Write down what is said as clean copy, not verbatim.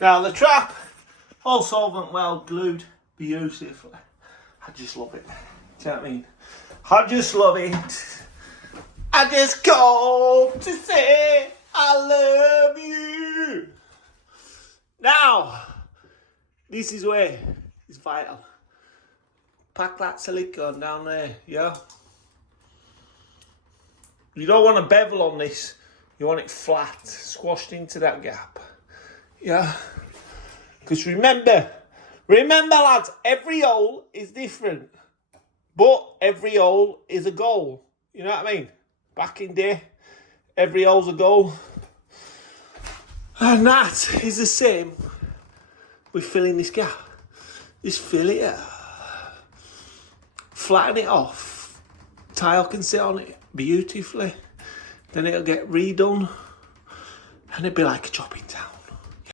Now the trap, all solvent well glued beautifully. I just love it. Do you know what I mean? I just love it. I just called to say I love you. Now, this is where it's vital. Pack that silicone down there, yeah? You don't want a bevel on this. You want it flat, squashed into that gap. Yeah? Because remember lads, every hole is different. But every hole is a goal. You know what I mean? Back in day, every hole's a goal. And that is the same with filling this gap. Just fill it out. Flatten it off. Tile can sit on it beautifully. Then it'll get redone. And it'll be like a job in town.